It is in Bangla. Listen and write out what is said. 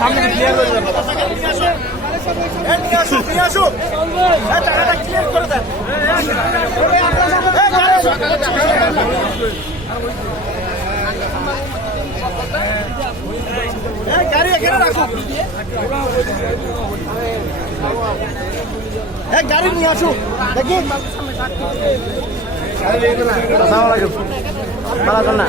সামনে ক্লিয়ার করে দেন নিয়ে আসো টাকাটা ক্লিয়ার করে দেন গাড়ি এখানে রাখো গাড়ি নিয়ে আসো দেখি ভালো না